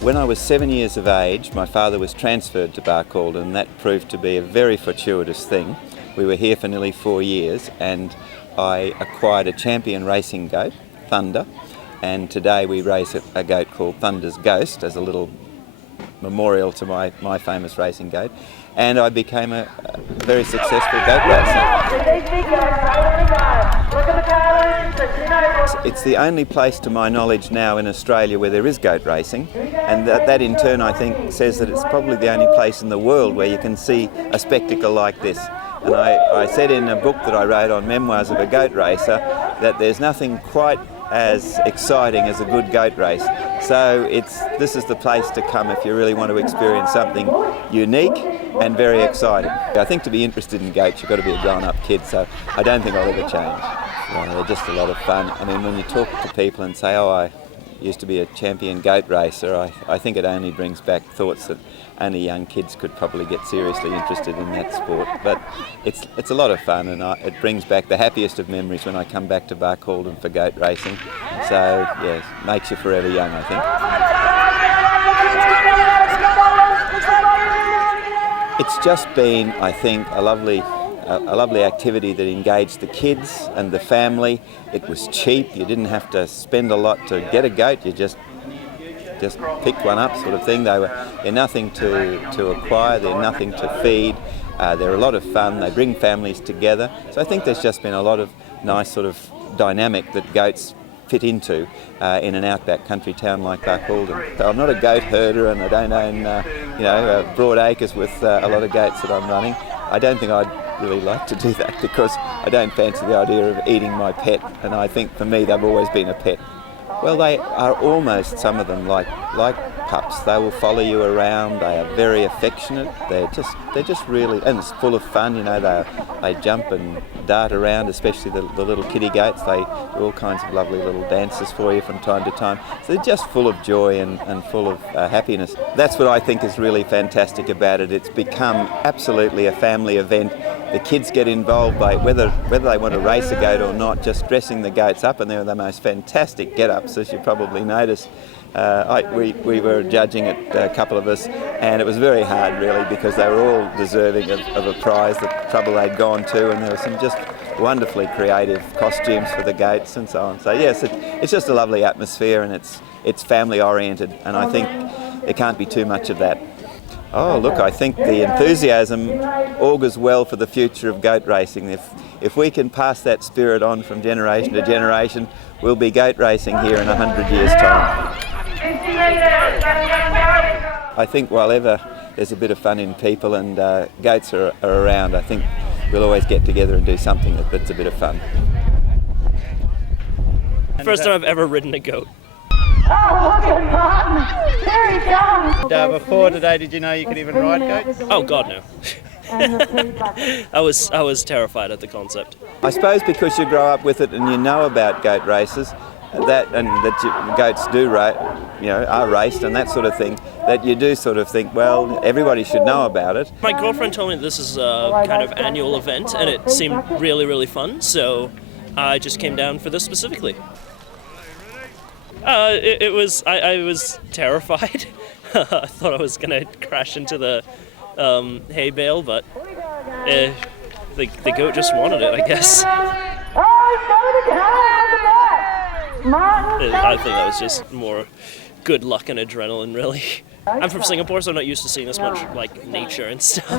When I was 7 years of age, my father was transferred to Barcaldine, and that proved to be a very fortuitous thing. We were here for nearly 4 years, and I acquired a champion racing goat, Thunder, and today we race a goat called Thunder's Ghost as a little memorial to my famous racing goat, and I became a very successful goat racer. It's the only place to my knowledge now in Australia where there is goat racing, and that in turn I think says that it's probably the only place in the world where you can see a spectacle like this. And I said in a book that I wrote on memoirs of a goat racer that there's nothing quite as exciting as a good goat race. So this is the place to come if you really want to experience something unique and very exciting. I think to be interested in goats you've got to be a grown-up kid, so I don't think I'll ever change. They're just a lot of fun. I mean, when you talk to people and say, oh, I used to be a champion goat racer, I think it only brings back thoughts that only young kids could probably get seriously interested in that sport. But it's a lot of fun, and it brings back the happiest of memories when I come back to Barcaldine for goat racing. So, yes, makes you forever young, I think. It's just been, I think, a lovely activity that engaged the kids and the family. It was cheap. You didn't have to spend a lot to get a goat. You just picked one up, sort of thing. They're nothing to acquire. They're nothing to feed. They're a lot of fun. They bring families together. So I think there's just been a lot of nice sort of dynamic that goats fit into in an outback country town like Barcaldine. So I'm not a goat herder, and I don't own broad acres with a lot of goats that I'm running. I don't think I'd really like to do that because I don't fancy the idea of eating my pet, and I think for me they've always been a pet. Well, they are almost, some of them, like pups. They will follow you around. They are very affectionate. They're just really, and it's full of fun. You know, they jump and dart around, especially the little kitty goats. They do all kinds of lovely little dances for you from time to time. So they're just full of joy and full of happiness. That's what I think is really fantastic about it. It's become absolutely a family event. The kids get involved by whether they want to race a goat or not, just dressing the goats up, and they're the most fantastic get-ups, as you probably noticed. We were judging it, a couple of us, and it was very hard really because they were all deserving of a prize, the trouble they'd gone to, and there were some just wonderfully creative costumes for the goats and so on. So yes, it's just a lovely atmosphere, and it's family oriented, and I think there can't be too much of that. Oh look, I think the enthusiasm augurs well for the future of goat racing. If we can pass that spirit on from generation to generation, we'll be goat racing here in 100 years' time. I think while ever there's a bit of fun in people and goats are around, I think we'll always get together and do something that's a bit of fun. First time I've ever ridden a goat. Oh, look at Martin! There he comes! Before today, did you know you could even ride goats? Oh God, no. I was terrified at the concept. I suppose because you grow up with it and you know about goat races, that goats are raced and that sort of thing, that you do sort of think, well, everybody should know about it. My girlfriend told me this is a kind of annual event, and it seemed really, really fun, so I just came down for this specifically. I was terrified. I thought I was going to crash into the hay bale, but the goat just wanted it, I guess. I think that was just more good luck and adrenaline, really. I'm from Singapore, so I'm not used to seeing this much like nature and stuff.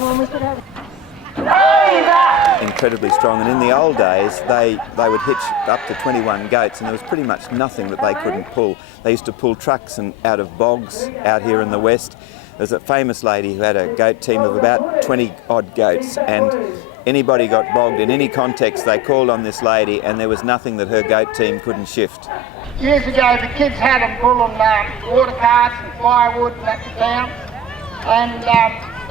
Incredibly strong, and in the old days they would hitch up to 21 goats, and there was pretty much nothing that they couldn't pull. They used to pull trucks out of bogs out here in the west. There's a famous lady who had a goat team of about 20 odd goats, and anybody got bogged in any context, they called on this lady, and there was nothing that her goat team couldn't shift. Years ago, the kids had them pulling water carts and firewood and that down, and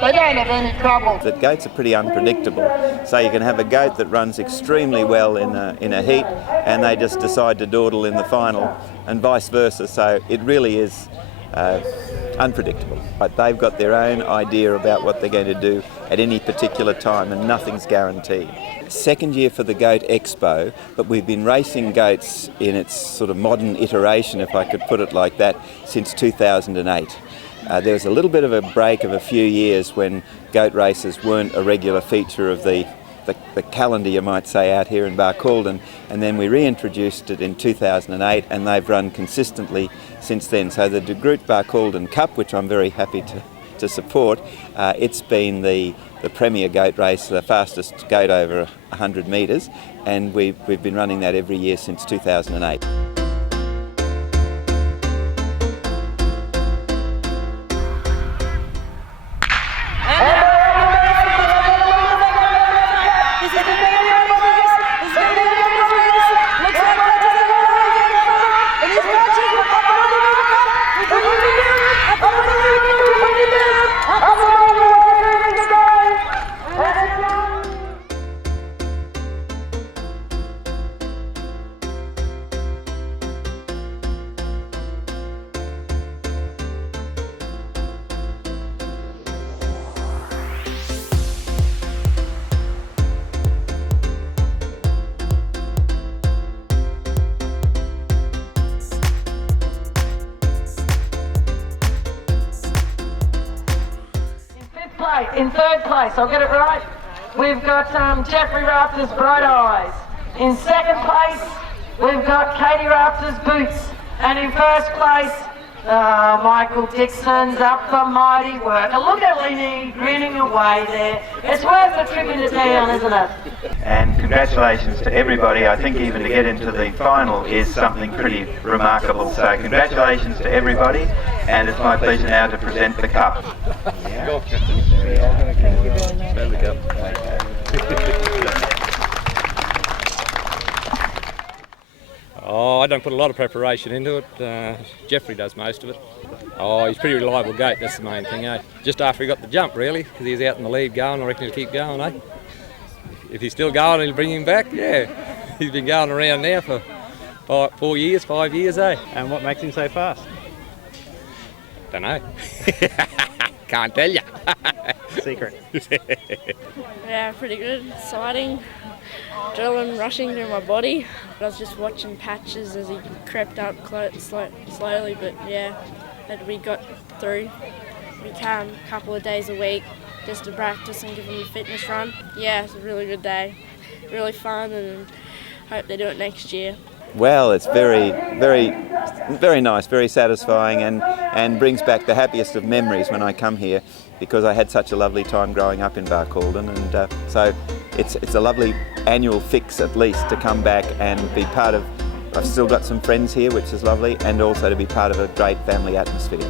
they don't have any trouble. That goats are pretty unpredictable, so you can have a goat that runs extremely well in a heat, and they just decide to dawdle in the final, and vice versa. So it really is unpredictable. But they've got their own idea about what they're going to do at any particular time, and nothing's guaranteed. Second year for the Goat Expo, but we've been racing goats in its sort of modern iteration, if I could put it like that, since 2008. There was a little bit of a break of a few years when goat races weren't a regular feature of the calendar, you might say, out here in Barcaldine, and then we reintroduced it in 2008, and they've run consistently since then. So the De Groot Barcaldine Cup, which I'm very happy to support, it's been the premier goat race, the fastest goat over 100 metres, and we've been running that every year since 2008. In third place, I'll get it right, we've got Jeffrey Raptor's Bright Eyes. In second place, we've got Katie Raptor's Boots. And in first place, Michael Dixon's Up the Mighty Worker. Look at Lenny grinning away there. It's worth a trip into town, isn't it? And congratulations to everybody. I think even to get into the final is something pretty remarkable. So congratulations to everybody, and it's my pleasure now to present the cup. Oh, I don't put a lot of preparation into it. Jeffrey does most of it. Oh, he's a pretty reliable goat, that's the main thing, eh? Just after he got the jump, really, because he's out in the lead going. I reckon he'll keep going, eh? If he's still going, he'll bring him back, yeah. He's been going around now for 5 years, eh? And what makes him so fast? Don't know. Can't tell you. Secret. Yeah, pretty good. Exciting. Adrenaline rushing through my body. I was just watching Patches as he crept up slowly, but yeah, we got through. We came a couple of days a week just to practice and give him a fitness run. Yeah, it's a really good day. Really fun, and hope they do it next year. Well, it's very nice, very satisfying, and brings back the happiest of memories when I come here, because I had such a lovely time growing up in Barcaldine, and so it's a lovely annual fix at least to come back and be part of. I've still got some friends here, which is lovely, and also to be part of a great family atmosphere.